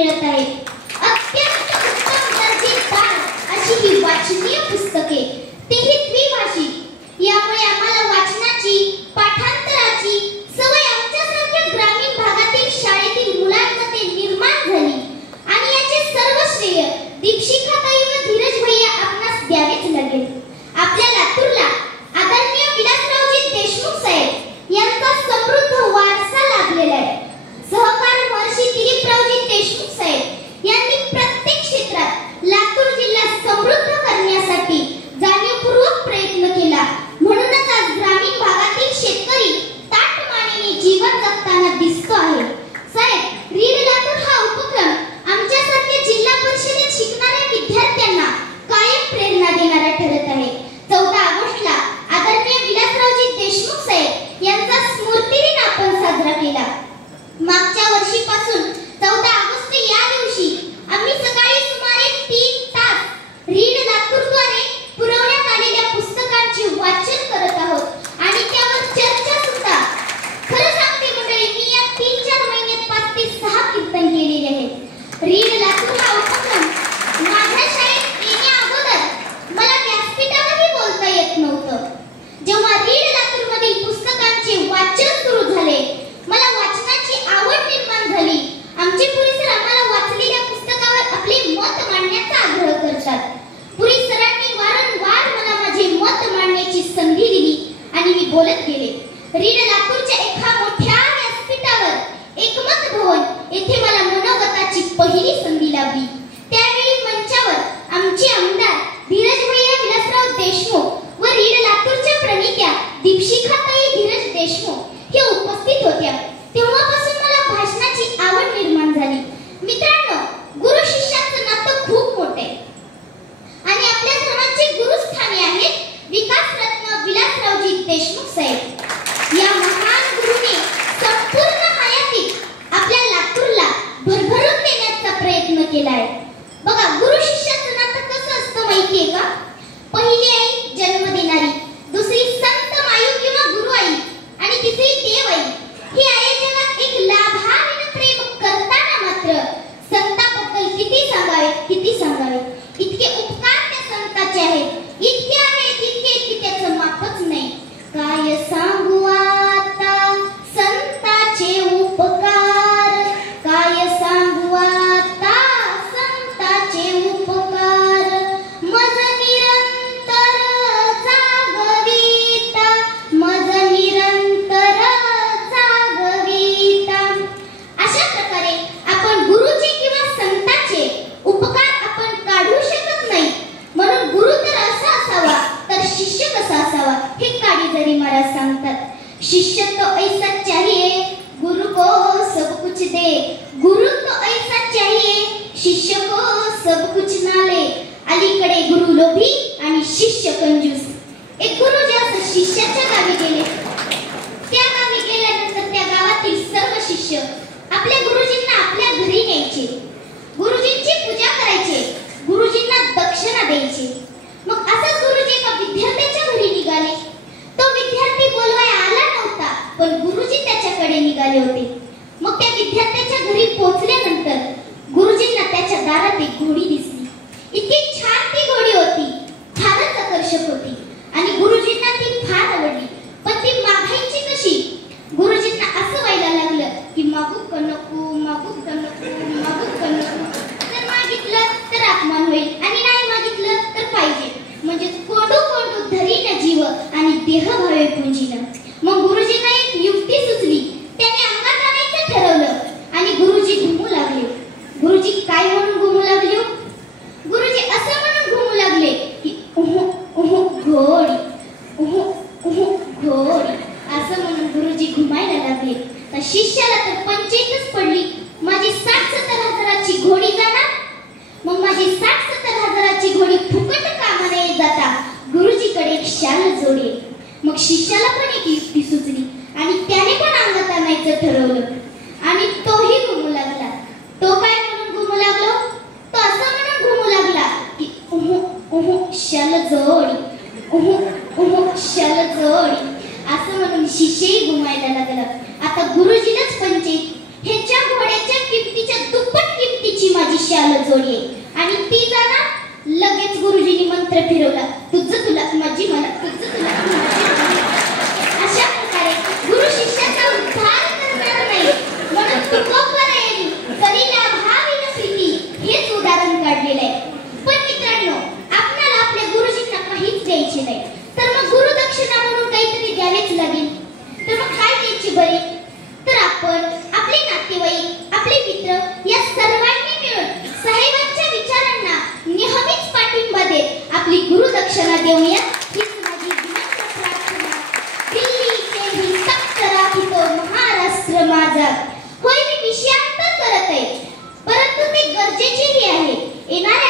मिळत आहे. अत्यंत उत्तम दर्जेदार अशी ही वाचनीय पुस्तके, तेही द्विभाषिक. यामुळे आम्हाला वाचनाची, पाठांतराची सवय आमच्यासारख्या ग्रामीण भागातील शाळेतील मुलांमध्ये निर्माण झाली आणि याचे सर्व श्रेय दीपशिखाताई व धीरज भैया आपणास द्यावेच लागेल. आपल्या लातूरला आदरणीय विलासरावजी देशमुख साहेब यांचा समृद्ध वारसा लाभलेला आहे. सहकार महर्षी दिलीपरावजी देशमुख साहेब यांनी प्रत्येक क्षेत्रात लातूर जिल्हा समृद्ध करण्यासाठी जाणीवपूर्वक प्रयत्न केला. म्हणूनच आज ग्रामीण भागातील शेतकरी ताटमानेने जीवन जगताना दिसतो आहे. साहेब, रीड लातूर हा उपक्रम आमच्यासारख्या जिल्हा परिषदेत शिकणाऱ्या विद्यार्थ्यांना कायम प्रेरणा देणारा ठरत आहे. 14 ऑगस्टला आदरणीय विलासरावजी देशमुख साहेब यांचा स्मृतिदिन आपण साजरा केला. मागच्या वर्षीपासून 14 ऑगस्ट या दिवशी आम्ही सकाळी सुमारे 3 तास रीड लातूरद्वारे पुरवण्यात आलेल्या पुस्तकांचे वाचन करत आहोत आणि त्यावर चर्चा सुद्धा. खरं सांगते मंडळी, मी या 3-4 महिन्यात 5 ते 6 कीर्तन केलेले आहेत. रीड लातूर हा उपक्रम माझ्या शाळेत येण्या अगोदर मला व्यासपीठावरही बोलता येत नव्हतं. जेव्हा रीड लातूरमधील पुस्तकांचे वाचन सुरू झाले, मला वाचनाची आवड निर्माण झाली. आमचे पुरी सर आम्हाला वाचलेल्या पुस्तकावर आपले मत मांडण्याचा आग्रह करतात. पुरी सरांनी वारंवार मला माझे मत मांडण्याची संधी दिली आणि मी बोलत गेले. रीड लातूरच्या एका मोठ्या व्यासपीठावर एकमत भवन येथे मला मनोगताची पहिली संधी लाभली. त्यावेळी मंचावर आमचे आमदार धीरज भैया विलासराव देशमुख व रीड लातूरच्या प्रणित्या दीपशिखाताई धीरज देशमुख हे उपस्थित होत्या. तेव्हापासून मला भाषणाची आवड निर्माण झाली. मित्रांनो, गुरु शिष्याचं नातं खूप मोठे आणि आपल्या सर्वांचे गुरुस्थानी आहेत विकासरत्न विलासरावजी देशमुख साहेब. या महान गुरुने संपूर्ण हयातीत आपल्या लातूरला भरभरून देण्याचा प्रयत्न केला आहे. बघा, गुरु शिष्याचं नातं कसं असतं माहितीये का? पहिली आई जन्म देणारी, दुसरी संत मायू किंवा गुरु आई आणि तिसरी देव आई. ही आई जगात एक लाभाने प्रेम करताना मात्र संताबद्दल किती सांगावे. इतके उपकार त्या संताचे आहेत, इतके आहेत इतके की त्याचं मापच नाही. काय सांगू आता संताचे उपकार, काय सांगू आता संताचे उपकार. मज निरंतर जागविता, मज निरंतर जागविता. अशा प्रकारे आपण गुरुचे किंवा संताचे उपकार आपण काढू शकत नाही. म्हणून गुरु तर असा असावा तर शिष्य कसा असावा हे काळीजरी महाराज सांगतात. शिष्य तो ऐसा चाहिए गुरु को सब कुछ दे, गुरु तो ऐसा चाहिए शिष्य को सब कुछ ना ले. अलीकडे गुरु लोभी आणि शिष्य कंजूस. एक गुरु ज्या शिष्याच्या गावी गेले, त्या गावी गेल्यानंतर त्या गावातील सर्व शिष्य आपल्या गुरुजींना आपल्या घरी न्यायचे, गुरुजींची पूजा करायचे, गुरुजींना दक्षिणा द्यायचे. मग असंच गुरुजी एका विद्यार्थ्याच्या घरी निघाले. तो विद्यार्थी बोलवाया आला नव्हता, पण गुरुजी त्याच्याकडे निघाले होते. मग त्या विद्यार्थ्याच्या घरी पोहोचल्यानंतर गुरुजींना त्याच्या दारात एक घोडी दिसली. इतकी छान ती घोडी होती, फारच आकर्षक होती आणि गुरुजींना ती फार आवडली. पण ती मागायची कशी? गुरुजींना असं व्हायला लागलं की मागू का नको, मागू का नको, मागू का नको. जर मागितलं तर अपमान होईल आणि नाही मागितलं तर पाहिजे. म्हणजे कोंडू कोंडू धरीन जीव आणि देह भावे पुंजीला. मग गुरुजींना एक युक्ती सुचली. त्याने अंगात आणायचं ठरवलं आणि गुरुजी घुमू लागले. गुरुजी काय म्हणून घुमू लागले? गुरुजी असं म्हणून घुमू लागले की घोडी, घोडी असं म्हणून गुरुजी घुमायला लागले. तर शिष्याला तर पंचायतच पडली. माझी 60-70 हजाराची घोडी जाणार. मग माझी 60-70 हजाराची घोडी फुकट कामाने जाता गुरुजीकडे एक शाल जोडे. मग शिष्याला पण एक युक्ती सुचली आणि त्याने पण अंगात आणायचं ठरवलं आणि तोही घुमू लागला. तो काय म्हणून घुमू लागलो? तो असं म्हणून घुमू लागला की शाल जोडी, शाल जोडी असं म्हणून शिष्यही घुमायला लागला. आता गुरुजीलाच पंचायत ह्याच्या घोड्याच्या किमतीच्या दुप्पट किमतीची जोडी आहे आणि ती जाणार. लगेच गुरुजींनी मंत्र फिरवला, तुझं तुला माझी मला, तुझं तुला माझी मला. अशा प्रकारे गुरु शिष्याचा उद्धार करणार नाही म्हणून तुकोपर येईल करीला भावी न प्रीती हेच उदाहरण काढलेलं आहे. पण मित्रांनो, आपल्याला आपल्या गुरुजींना काहीच द्यायचे नाही, तर मग गुरुदक्षिणा म्हणून काहीतरी द्यावेच लागेल. तर मग काय द्यायची बरे? तर आपण आपले नातेवाईक, आपले मित्र या सर्वांनी मिळून साहेबांच्या विचारांना नेहमीच पाठिंबा देत आपली गुरुदक्षिणा देऊया, हीच माझी विनम्र प्रार्थना. दिल्लीचे ही तख्त राखितो महाराष्ट्र माझा. होय, मी विषयांतर करत आहे, परंतु ते गरजेचेही आहे. येणाऱ्या